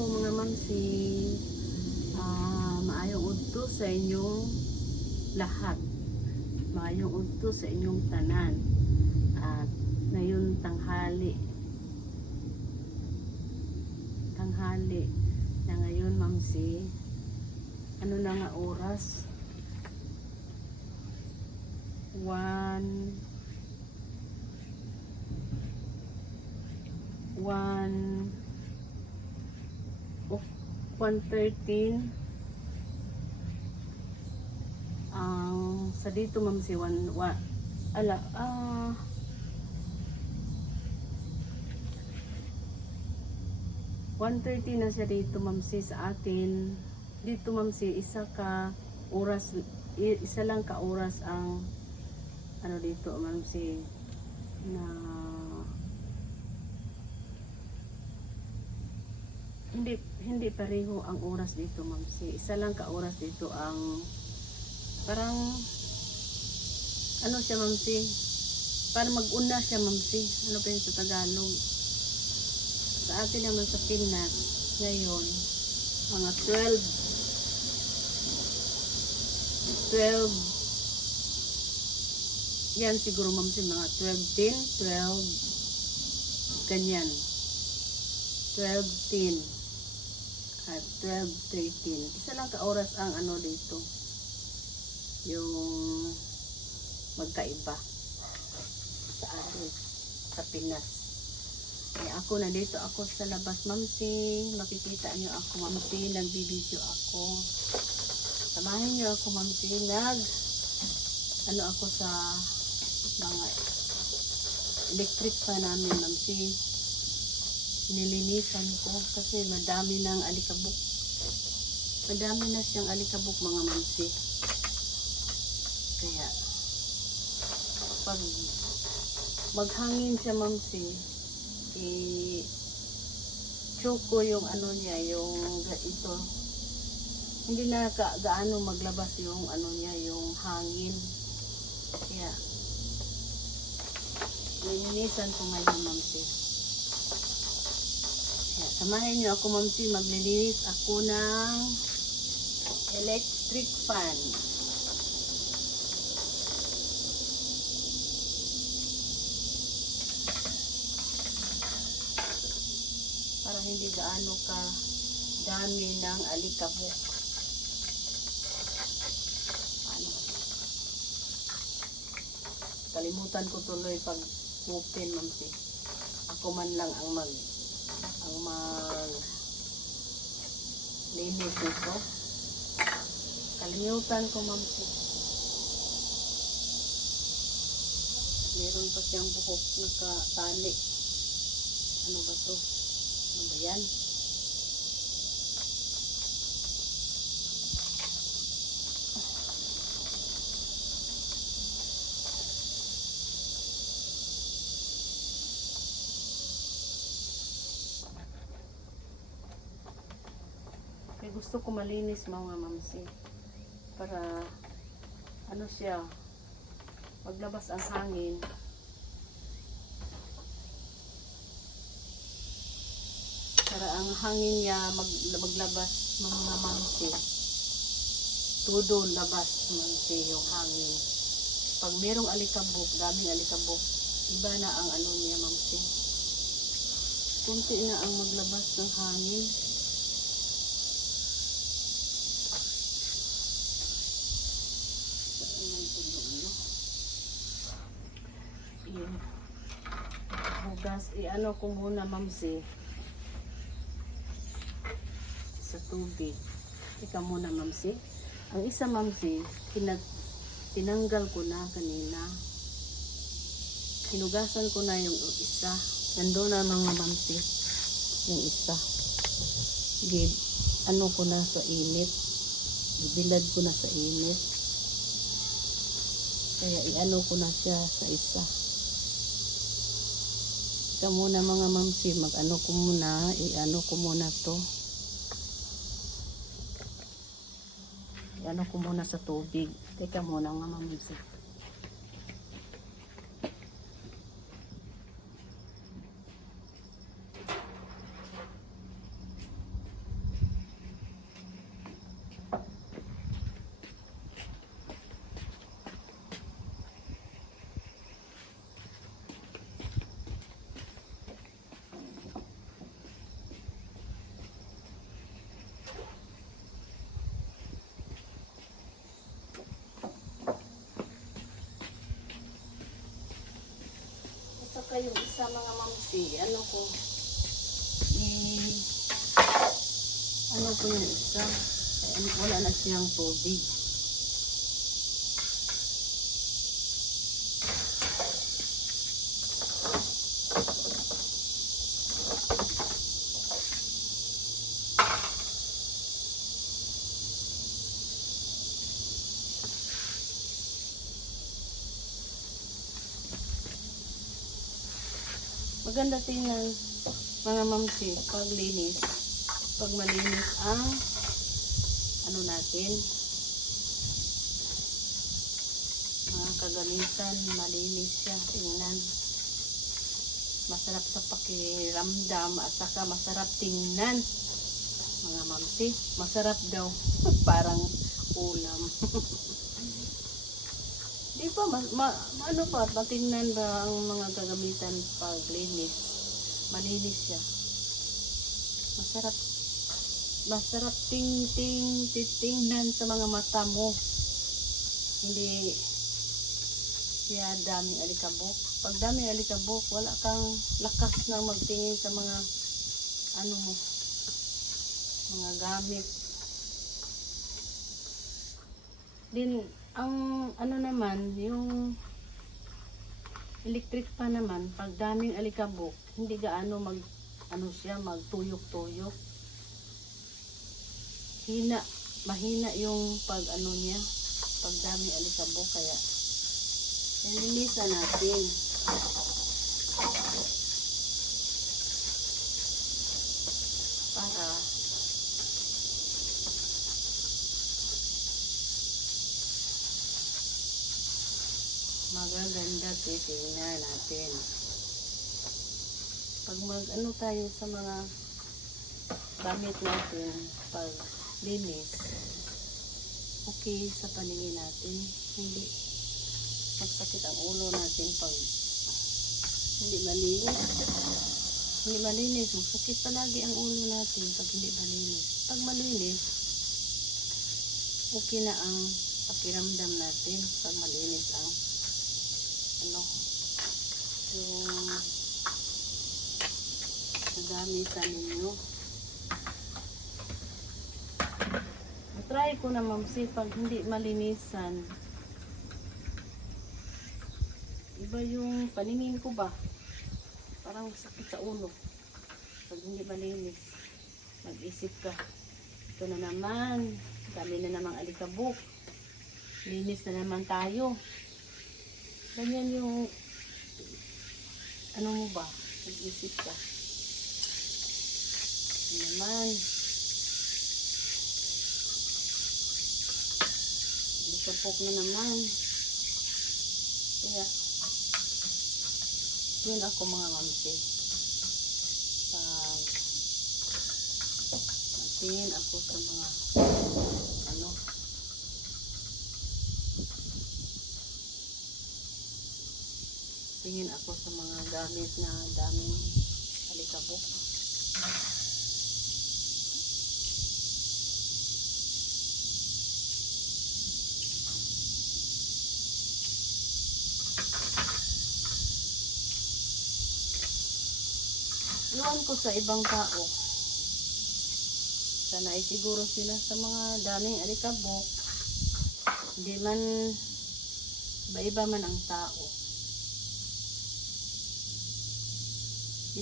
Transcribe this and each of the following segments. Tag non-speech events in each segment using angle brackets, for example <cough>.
po mga mamsi. Ah, maayong udto sa inyong lahat. Maayong udto sa inyong tanan. At ngayon tanghali. Tanghali na ngayon mamsi. Ano na nga oras? One one oh, 113 ang sa dito ma'am si one wa, ala ah One thirty na siya dito ma'am si sa atin. Dito ma'am si isa ka oras isa lang ka oras ang ano dito ma'am si na hindi hindi pareho ang oras dito ma'am. Si isa lang ka oras dito ang parang ano siya ma'am si para mag-una siya ma'am si ano pa yun sa Tagalog? Sa atin naman sa Pinas ngayon mga 12 12 yan siguro ma'am si mga 12 10 12 ganyan. 12 10 at 12 13 isa lang ka oras ang ano dito. Yung magkaiba. Sa atin sa Pinas. Eh, ako na dito ako sa labas mamsi makikita nyo ako mamsi nagbibideo ako. Samahin nyo ako mamsi nag ano ako sa mga electric pa namin mamsi nilinisan ko kasi madami ng alikabok. Madami na siyang alikabok mga mamsi kaya pag maghangin siya mamsi i choco yung ano niya yung ito. Hindi na ka, gaano maglabas yung ano niya yung hangin. Kaya lilinisan ko ngayon mamsi samahin niyo ako mamsi maglilinis ako ng electric fan para hindi gaano ka dami ng alikabok. Ano? Kalimutan ko tuloy pag open mamsi. Ako man lang ang mag ang mag linis nito. Kalimutan ko mamsi. Meron pa siyang buhok nakatali. Ano ba to? Ano ba yan? Kaya gusto ko malinis mga mamsi. Para ano siya, paglabas ang hangin, para ang hangin niya mag, maglabas mga mamsi. Todo labas mamsi yung hangin. Pag merong alikabok, daming alikabok, iba na ang ano niya mamsi. Kunti na ang maglabas ng hangin. Ayan, tulo, ano. Ayan. Hugas, i-ano ko muna mamsi sa tubig. Ika muna, mamsi. Ang isa, mamsi, pinag, tinanggal ko na kanina. Hinugasan ko na yung isa. Nandun na mga mamsi. Yung isa. Give, ano ko na sa init. Ibilad ko na sa init. Kaya i-ano ko na siya sa isa. Ika muna mga mamsi, mag-ano ko muna, i-ano ko muna to. ano ko muna sa tubig. Teka muna nga mamisi. yung isa mga mamsi, ano ko, i, ano ko yung isa, eh, siyang tubig. Maganda tingnan mga mamsi pag linis. Pag malinis ang ano natin. Mga kagamitan malinis siya. Tingnan. Masarap sa pakiramdam at saka masarap tingnan. Mga mamsi masarap daw. <laughs> Parang ulam. <laughs> Di ba, ma, ma, ano ba, matingnan ba ang mga gagamitan pag linis? Malinis siya. Masarap, masarap ting ting titingnan sa mga mata mo. Hindi siya daming alikabok. Pag daming alikabok, wala kang lakas na magtingin sa mga ano mo, mga gamit. Din, ang ano naman, yung electric pa naman, pag daming alikabok, hindi gaano mag, ano siya, magtuyok-tuyok. Hina, mahina yung pag ano niya, pag daming alikabok, kaya nililisan natin. Para magaganda titingnan natin. Pag mag ano tayo sa mga gamit natin pag linis, okay sa paningin natin. Hindi magsakit ang ulo natin pag hindi malinis. Hindi malinis, magsakit palagi ang ulo natin pag hindi malinis. Pag malinis, okay na ang pakiramdam natin pag malinis ang ano yung nagamitan ninyo try ko na mamsi pag hindi malinisan iba yung paningin ko ba parang sakit sa ulo pag hindi malinis mag-isip ka ito na naman dami na namang alikabok linis na naman tayo Ganyan yung ano mo ba? Nag-isip ka. Ano naman. Bisapok na naman. Kaya, yun ako mga mamsi. Pag matingin ako sa mga ano, tingin ako sa mga gamit na daming alikabok. Ko sa ibang tao. Sanay siguro sila sa mga daming alikabok. Hindi man, iba-iba man ang tao.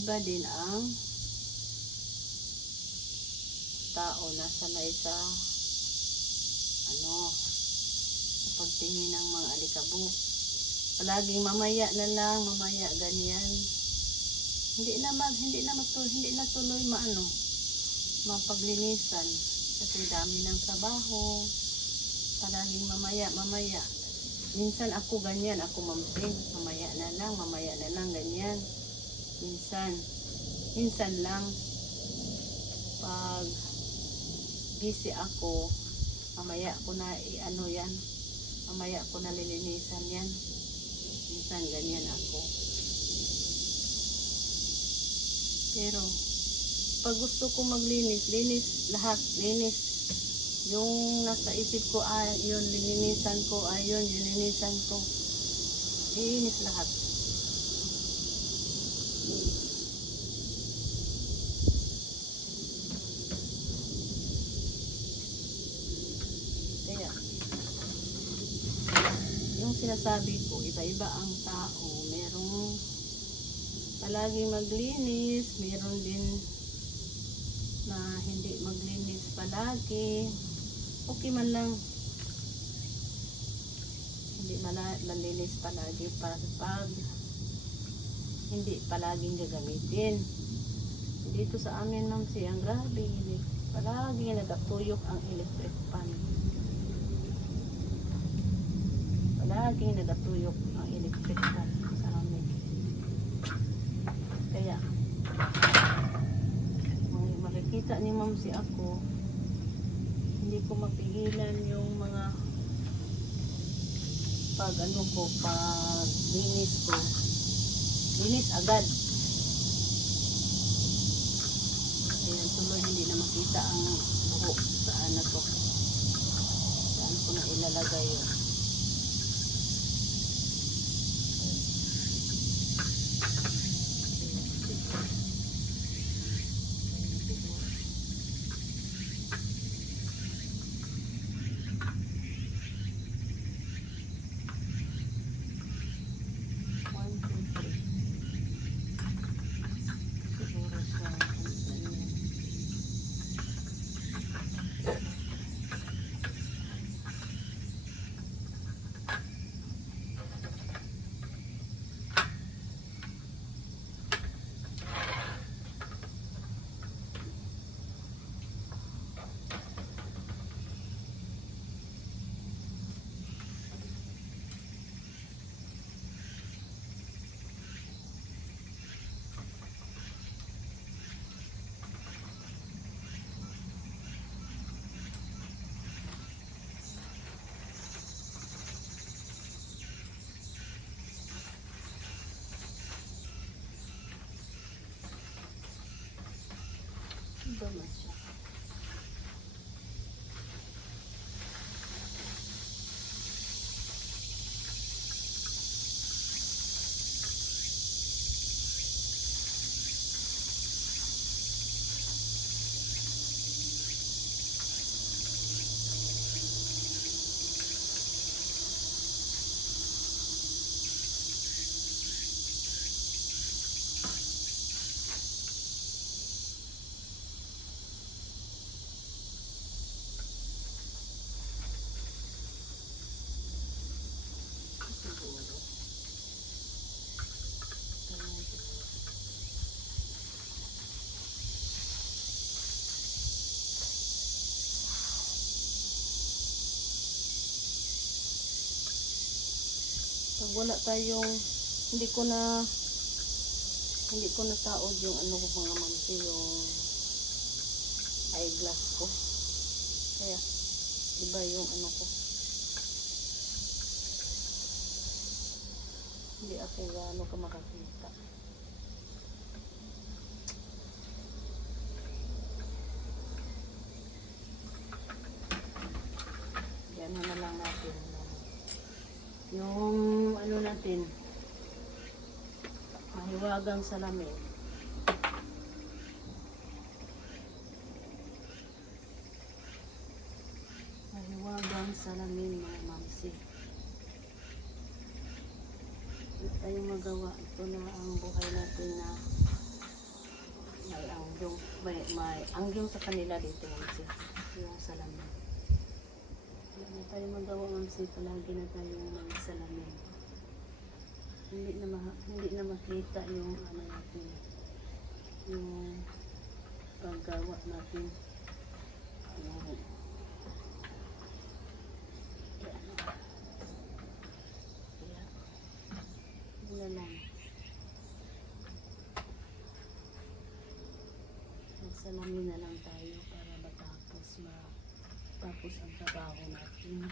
Iba din ang tao na sanay sa ano sa pagtingin ng mga alikabok. Palaging mamaya na lang, mamaya ganyan. Hindi naman, hindi na matuloy, hindi na tuloy maano, mapaglinisan. Kasi dami ng trabaho. Palaging mamaya, mamaya. Minsan ako ganyan, ako mamsing. Mamaya na lang, mamaya na lang, ganyan. Minsan. Minsan lang. Pag busy ako, mamaya ko na i-ano yan. Mamaya ko na lilinisan yan. Minsan ganyan ako. Pero, pag gusto ko maglinis, linis lahat, linis. Yung nasa isip ko, ah, yun, lininisan ko, ah, yun, lininisan ko. Linis lahat. Kaya, yung sinasabi ko, iba-iba ang tao, merong palaging maglinis, meron din na hindi maglinis palagi. Okay man lang hindi mala, malinis palagi para pag hindi palaging gagamitin. Dito sa amin, ma'am, si ang grabe. Palagi nagatuyok ang electric fan. Palagi nagatuyok ang electric amin. Kaya, kung makikita ni ma'am si ako, hindi ko mapigilan yung mga pag ano ko, pag linis ko, linis agad. Ayan, tuloy hindi na makita ang buhok sa ano ko. Saan ko na ilalagay yun. One, two, three. Siguro sa ganyan. Iba man siya. Siguro. Ganyan siguro. Wala tayong, hindi ko na, hindi ko na taod yung ano ko mga mamsi, yung eyeglass ko. Kaya, iba yung ano ko. Hindi ako gaano ka makakita. Yan na lang natin. Yung natin, mahiwagang salamin. Mahiwagang salamin mga mamsi. Hindi tayo magawa. Ito na ang buhay natin na may angyong, may, may angyong sa kanila dito mamsi. Yung salamin. Wala na tayo magawa mamsi. Palagi na tayong may salamin. Hindi na, ma, hindi na makita yung ano natin. Yung paggawa natin. Ano, yan. Yan. Yun na lang. Magsalamin na lang tayo para matapos matapos ang trabaho natin.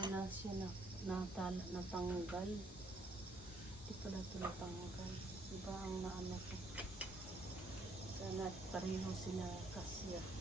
Pala siya na, natal, natanggal. Hindi pala ito natanggal. Iba ang naano ko. Sana pareho sila kasya.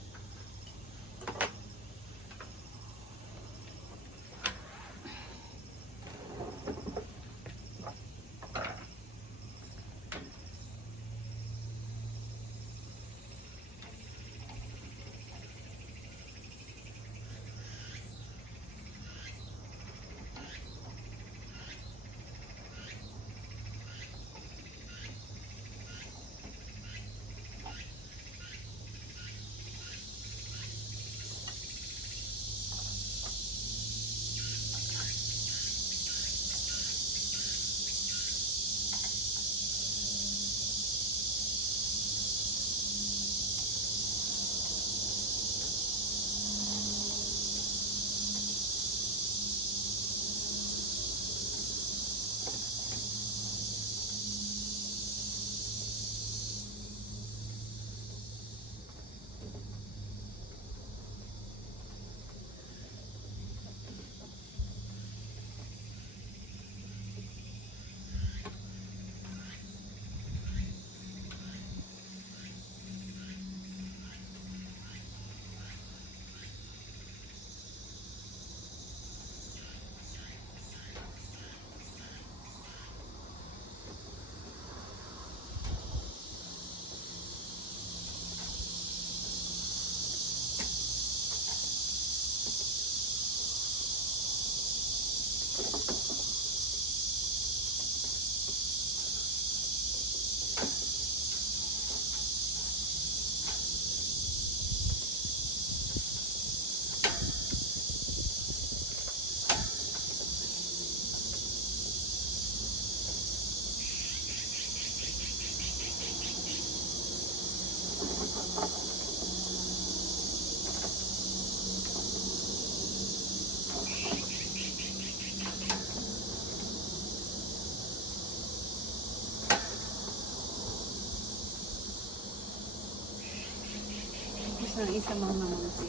Ng isa mga mamsi.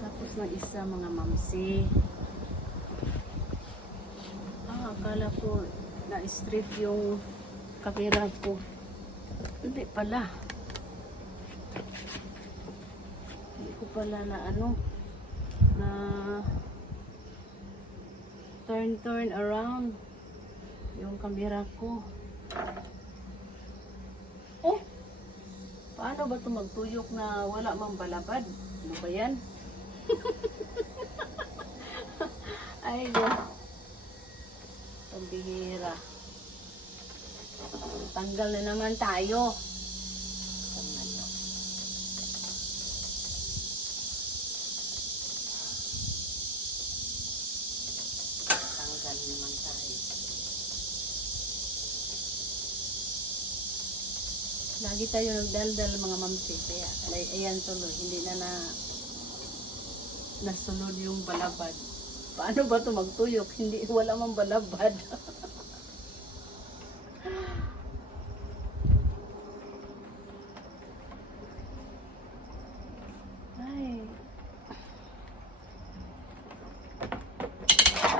Tapos ng isa mga mamsi. Ah, akala ko na-strip yung kamera ko. Hindi pala. Hindi ko pala na ano, na turn turn around yung kamera ko. Oh! Paano ba ito magtuyok na wala mang balabad? Ano ba yan? <laughs> Ay, God. Pambihira. Tanggal na naman tayo. Tanggal na. Tanggal naman tayo. Lagi tayo nagdaldal mga mamsi. Kaya ay, ayan tuloy. Hindi na na nasunod yung balabad. Paano ba ito magtuyok? Hindi, wala mang balabad. <laughs> Ay.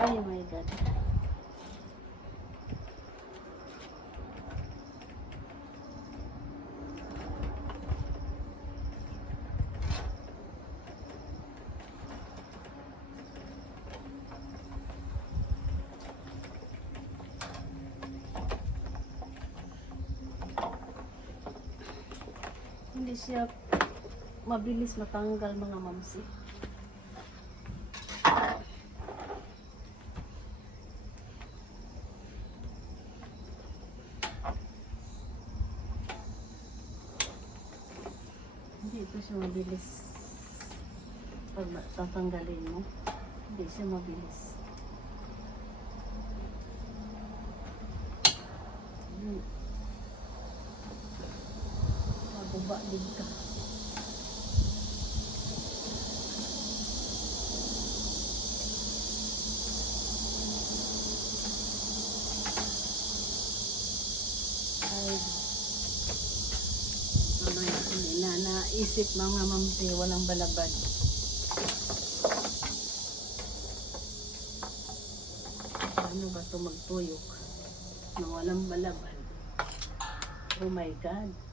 Ay, my God. Hindi siya mabilis matanggal mga mamsi. Hindi ito siya mabilis. Pag tatanggalin mo, hindi siya mabilis. Hindi na naisip mga mamsi, walang balabad. Paano ba ito magtuyok? Nang walang balabad. Oh my God.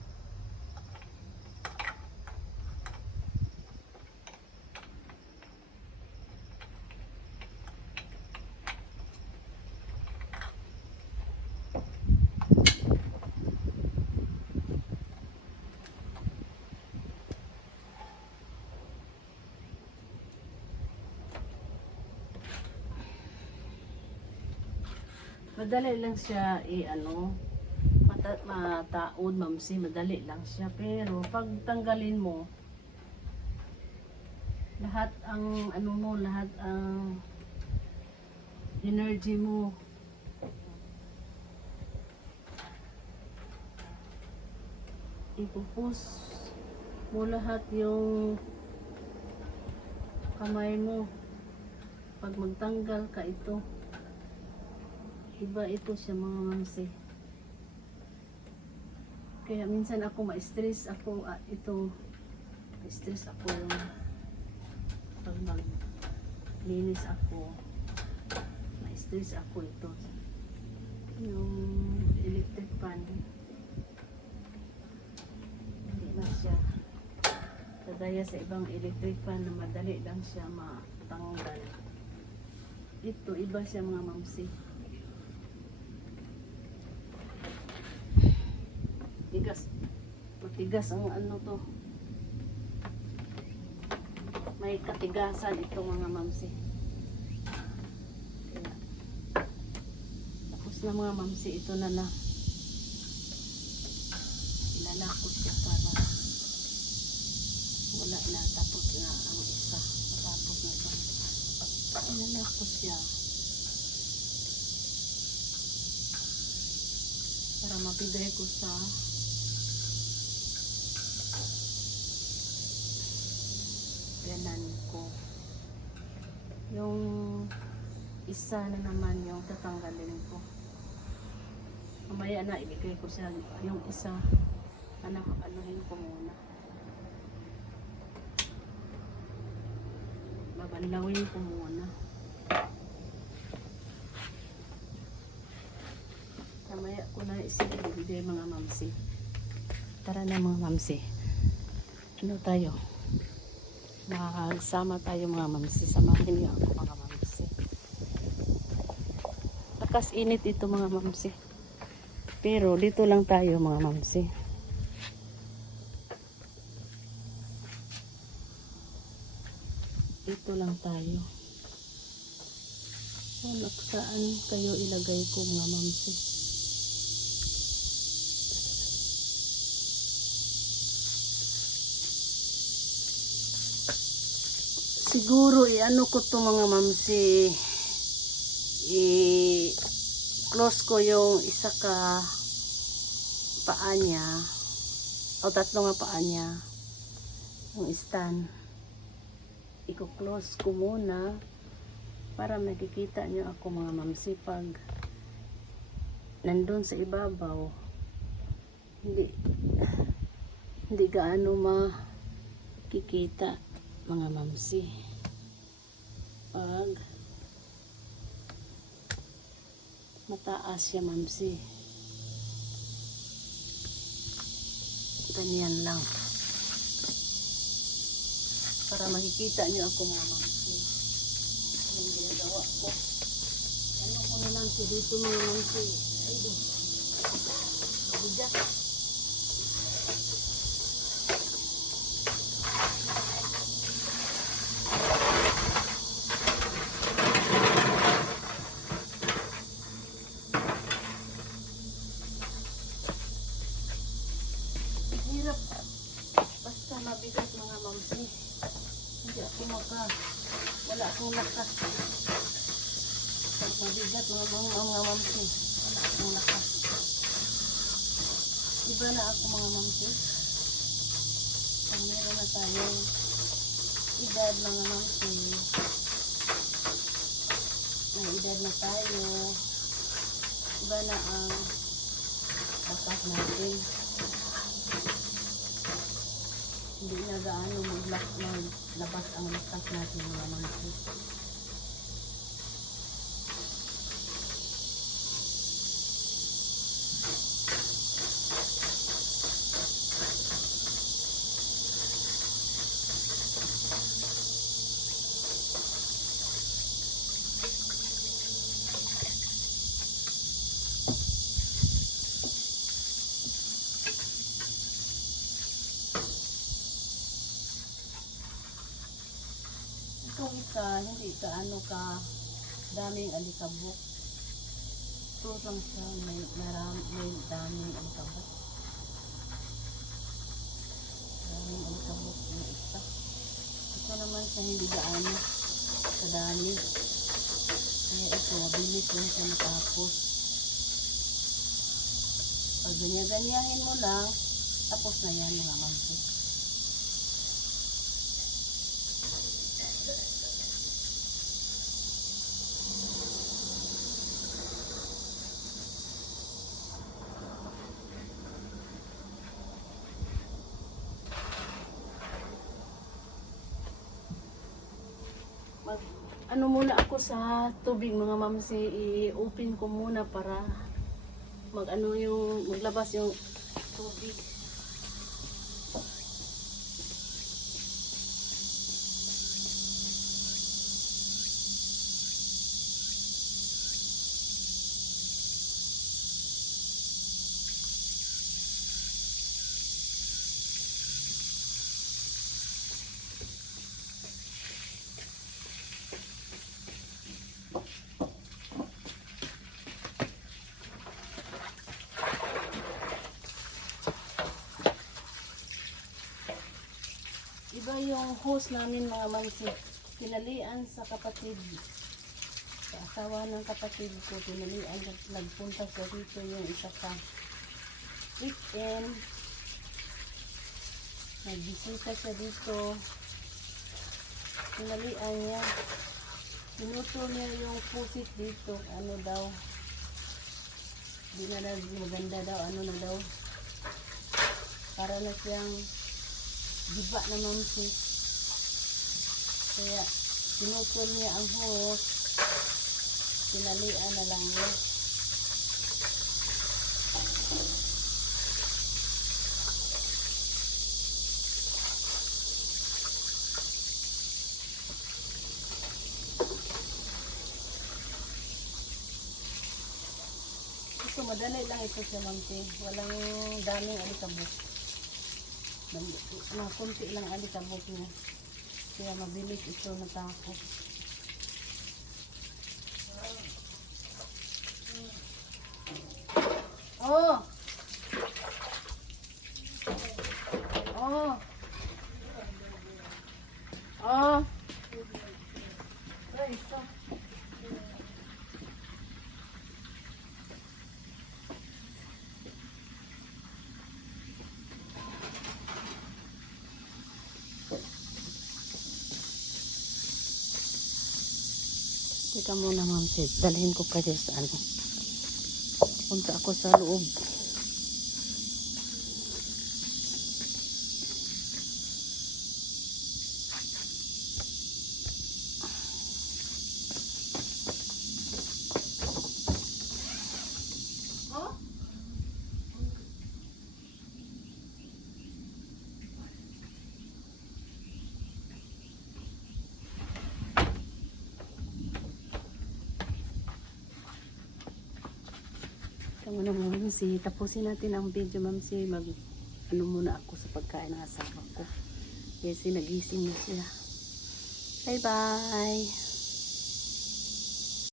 Madali lang siya i-ano, mata, mataod, mamsi, madali lang siya. Pero pag tanggalin mo, lahat ang ano mo, lahat ang energy mo. Ipupus mo lahat yung kamay mo. Pag magtanggal ka ito, Iba ito siya mga mamsi. Kaya minsan ako ma-stress ako at ito ma-stress ako. Pag mag linis ako ma-stress ako ito. Yung electric fan. Hindi na siya. Kagaya sa ibang electric fan na madali lang siya matanggal. Ito iba siya mga mamsi Matigas ang ano to. May katigasan ito mga mamsi. Kaya, tapos na mga mamsi, ito na lang. Ilalakot siya para wala na. Tapos na ang isa. Tapos na ito. Ilalakot siya. Para mapigay ko sa ganan ko. Yung isa na naman yung tatanggalin ko. Mamaya na ibigay ko siya yung isa anak anuhin ko muna. Babanlawin ko muna. Mamaya ko na isip ibigay mga mamsi. Tara na mga mamsi. Ano tayo? Makakasama tayo mga mamsi. Samahin niyo ako mga mamsi. Lakas init ito mga mamsi. Pero dito lang tayo mga mamsi. Dito lang tayo. Anak, saan kayo ilagay ko mga mamsi? Siguro i-ano ko to mga mamsi i close ko yung isa ka paa niya o tatlo nga paa niya yung stand. I-close ko muna para makikita niyo ako mga mamsi pag nandun sa ibabaw hindi hindi gaano makikita mga mamsi pag mataas siya mamsi ganyan lang. Para makikita niyo ako mga mamsi yung ginagawa ko. Ano ko na lang siya dito mga mamsi ay do mabigat Hirap. Basta mabigat mga mamsi. Hindi ako maka... Wala akong lakas. Pag mabigat mga mga, mga mamsi. Wala akong lakas. Iba na ako mga mamsi. Pag meron na tayong edad mga mamsi. May edad na tayo. Iba na ang bakat natin. hindi na gaano maglabas ang lakas natin mga mamsi. Hindi ka ano ka daming alikabok. Ito lang siya, may, maram, may daming alikabok. Daming alikabok na isa. Ito naman siya hindi gaano kadami. Kaya ito, mabilis lang siya matapos. Pag ganyan-ganyahin mo lang, tapos na yan mga mamsi. Mag, ano muna ako sa tubig mga mamsi, i-open ko muna para mag ano yung maglabas yung tubig. Iba yung host namin mga mansi. Tinalian sa kapatid. Sa asawa ng kapatid ko, tinalian. Nagpunta siya dito yung isa ka weekend. Nagbisita siya dito. Tinalian niya. Pinuto niya yung pusit dito. Ano daw. Di na daw maganda daw. Ano na daw. Para na siyang Diba naman si Kaya tinutol niya ang hose. Tinalian na lang niya. Madali lang ito siya, mamsi. Walang daming alikabok. Mga kunti lang alikabok niya. Kaya mabilis ito natapos. Teka muna, ma'am sis. Dalhin ko kayo sa ano. Punta ako sa loob. Na ma'am si. Tapusin natin ang video ma'am si. Mag ano muna ako sa pagkain ng asawa ko. Kasi nagising na siya. Bye bye.